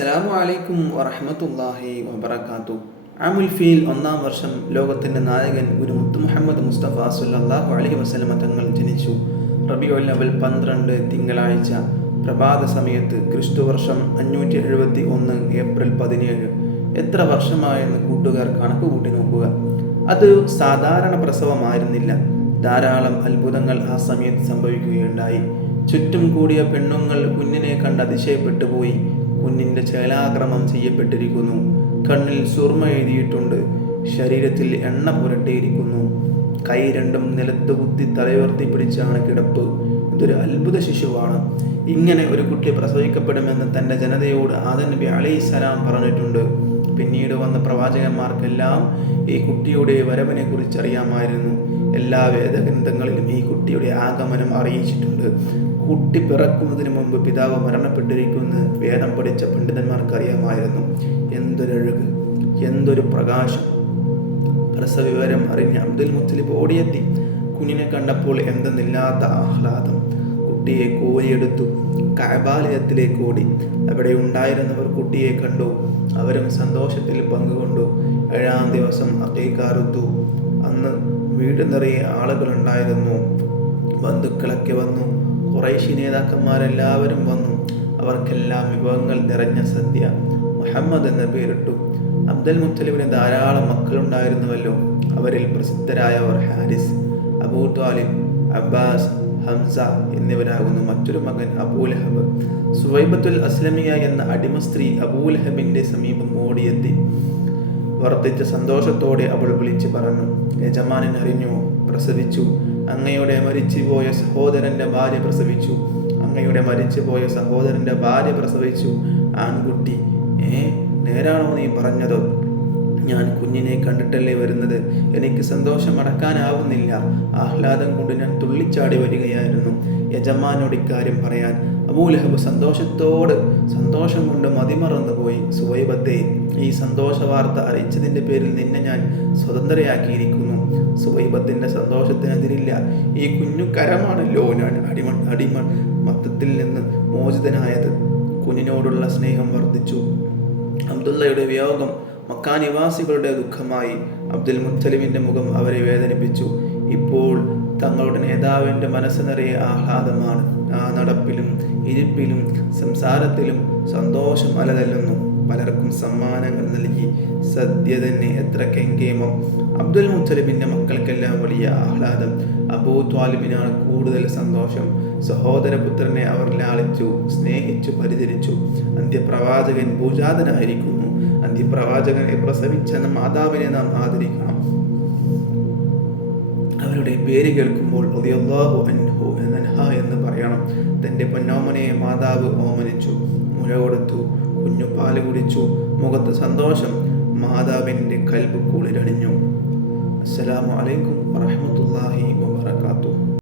അസ്സലാമു അലൈക്കും വറഹമത്തല്ലാഹി വബർക്കാത്തു അമുൽ ഫീൽ ഒന്നാം വർഷം ലോകത്തിന്റെ നായകൻ ഗുരു മുത്തു മുഹമ്മദ് മുസ്തഫ സല്ലല്ലാഹു അലൈഹി വസ്ലമ തങ്ങൾ ജനിച്ചു. റബിയുൽ അവൽ പന്ത്രണ്ട് തിങ്കളാഴ്ച പ്രഭാത സമയത്ത് ക്രിസ്തുവർഷം അഞ്ഞൂറ്റി എഴുപത്തി ഒന്ന് ഏപ്രിൽ പതിനേഴ്. എത്ര വർഷമായെന്ന് കൂട്ടുകാർ കണക്ക് കൂട്ടി നോക്കുക. അത് സാധാരണ പ്രസവമായിരുന്നില്ല. ധാരാളം അത്ഭുതങ്ങൾ ആ സമയത്ത് സംഭവിക്കുകയുണ്ടായി. ചുറ്റും കൂടിയ പെണ്ണുങ്ങൾ കുഞ്ഞിനെ കണ്ട് അതിശയപ്പെട്ടു പോയി കുഞ്ഞിന്റെ ചേലാക്രമം ചെയ്യപ്പെട്ടിരിക്കുന്നു. കണ്ണിൽ സുർമ എഴുതിയിട്ടുണ്ട്. ശരീരത്തിൽ എണ്ണ പുരട്ടിയിരിക്കുന്നു. കൈ രണ്ടും നിലത്ത് കുത്തി തലയുയർത്തി പിടിച്ചാണ് കിടപ്പ്. ഇതൊരു അത്ഭുത ശിശുവാണ്. ഇങ്ങനെ ഒരു കുട്ടി പ്രസവിക്കപ്പെടുമെന്ന് തന്റെ ജനതയോട് ആദൻ നബി അലൈഹിസ്സലാം പറഞ്ഞിട്ടുണ്ട്. പിന്നീട് വന്ന പ്രവാചകന്മാർക്കെല്ലാം ഈ കുട്ടിയുടെ വരവിനെ കുറിച്ച് അറിയാമായിരുന്നു എല്ലാ വേദഗ്രന്ഥങ്ങളിലും ഈ കുട്ടിയുടെ ആഗമനം അറിയിച്ചിട്ടുണ്ട്. കുട്ടി പിറക്കുന്നതിന് മുമ്പ് പിതാവ് മരണപ്പെട്ടിരിക്കുമെന്ന് വേദം പഠിച്ച പണ്ഡിതന്മാർക്ക് അറിയാമായിരുന്നു എന്തൊരഴുക് എന്തൊരു പ്രകാശം. പ്രസവിവരം അറിഞ്ഞ് അബ്ദുൽ മുത്തലിബ് ഓടിയെത്തി. കുഞ്ഞിനെ കണ്ടപ്പോൾ എന്തെന്നില്ലാത്ത ആഹ്ലാദം. കുട്ടിയെ കോരിയെടുത്തു കഅബാലയത്തിലേക്ക് ഓടി. അവിടെ ഉണ്ടായിരുന്നവർ കുട്ടിയെ കണ്ടു. അവരും സന്തോഷത്തിൽ പങ്കുകൊണ്ടു. ഏഴാം ദിവസം അക്കൈക്കാറുത്തു അന്ന് വീട് നിറയെ ആളുകളുണ്ടായിരുന്നു. ബന്ധുക്കളൊക്കെ വന്നു. കുറേശി നേതാക്കന്മാരെല്ലാവരും വന്നു. അവർക്കെല്ലാം വിഭവങ്ങൾ നിറഞ്ഞ സദ്യ. മുഹമ്മദ് എന്ന പേരിട്ടു. അബ്ദൽ മുത്തലിബിന് ധാരാളം മക്കളുണ്ടായിരുന്നുവല്ലോ. അവരിൽ പ്രസിദ്ധരായവർ Haris Abu Talib Abbas Hamza എന്നിവരാകുന്നു മറ്റൊരു മകൻ അബൂലഹബ്. സുവൈബത്തുൽ അസ്ലമിയ എന്ന അടിമ സ്ത്രീ അബൂലഹബിന്റെ സമീപം ഓടിയെത്തി. വർദ്ധിച്ച സന്തോഷത്തോടെ അവൾ വിളിച്ചു പറഞ്ഞു യജമാനൻ അറിഞ്ഞു? പ്രസവിച്ചു. അങ്ങയുടെ മരിച്ചുപോയ സഹോദരന്റെ ഭാര്യ പ്രസവിച്ചു. അങ്ങയുടെ മരിച്ചുപോയ സഹോദരന്റെ ഭാര്യ പ്രസവിച്ചു. ആൺകുട്ടി ഏ നേരാണോ നീ പറഞ്ഞത്? ഞാൻ കുഞ്ഞിനെ കണ്ടിട്ടല്ലേ വരുന്നത്? എനിക്ക് സന്തോഷം അടക്കാനാവുന്നില്ല. ആഹ്ലാദം കൊണ്ട് ഞാൻ തുള്ളിച്ചാടി വരികയായിരുന്നു. യജമാനോട് ഇക്കാര്യം പറയാൻ അബൂലഹബ് സന്തോഷത്തോട് സന്തോഷം കൊണ്ട് മതിമറന്നു പോയി സുവൈബത്തെ ഈ സന്തോഷ വാർത്ത അറിയിച്ചതിന്റെ പേരിൽ നിന്നെ ഞാൻ സ്വതന്ത്രയാക്കിയിരിക്കുന്നു. സുവൈബത്തിന്റെ സന്തോഷത്തിനെതിരില്ല. ഈ കുഞ്ഞു കരമാണല്ലോ ഞാൻ അടിമ അടിമ മത്തത്തിൽ നിന്ന് മോചിതനായത്. കുഞ്ഞിനോടുള്ള സ്നേഹം വർദ്ധിച്ചു. അബ്ദുള്ളയുടെ വിയോഗം മക്കാ നിവാസികളുടെ ദുഃഖമായി അബ്ദുൽ മുത്തലിമിന്റെ മുഖം അവരെ വേദനിപ്പിച്ചു. ഇപ്പോൾ തങ്ങളുടെ നേതാവിന്റെ മനസ്സ് നിറയെ ആഹ്ലാദമാണ്. ആ നടപ്പിലും ഇരിപ്പിലും സംസാരത്തിലും സന്തോഷം അലതല്ലുന്നു. പലർക്കും സമ്മാനങ്ങൾ നൽകി. സദ്യ തന്നെ എത്ര കെങ്കേമോ അബ്ദുൽ മുത്തലിബിന്റെ മക്കൾക്കെല്ലാം വലിയ ആഹ്ലാദം. അബൂ ത്വാലിബിനാണ് കൂടുതൽ സന്തോഷം. സഹോദരപുത്രനെ അവർ ലാളിച്ചു സ്നേഹിച്ചു പരിചരിച്ചു. അന്ത്യപ്രവാചകൻ പൂജാതനായിരിക്കുന്നു അന്ത്യപ്രവാചകനെ പ്രസവിച്ച മാതാവിനെ നാം ആദരിക്കണം. അവരുടെ പേര് കേൾക്കുമ്പോൾ അൻഹു എന്ന് പറയണം. തന്റെ പൊന്നോമനയെ മാതാവ് ഓമനിച്ചു. മുഴ കൊടുത്തു കുഞ്ഞു പാൽ കുടിച്ചു. മുഖത്ത് സന്തോഷം. മാതാവിന്റെ കൽബ് കുളിരണിഞ്ഞു. അസ്സലാമു അലൈക്കും വറഹ്മത്തുള്ളാഹി വബറകാതുഹു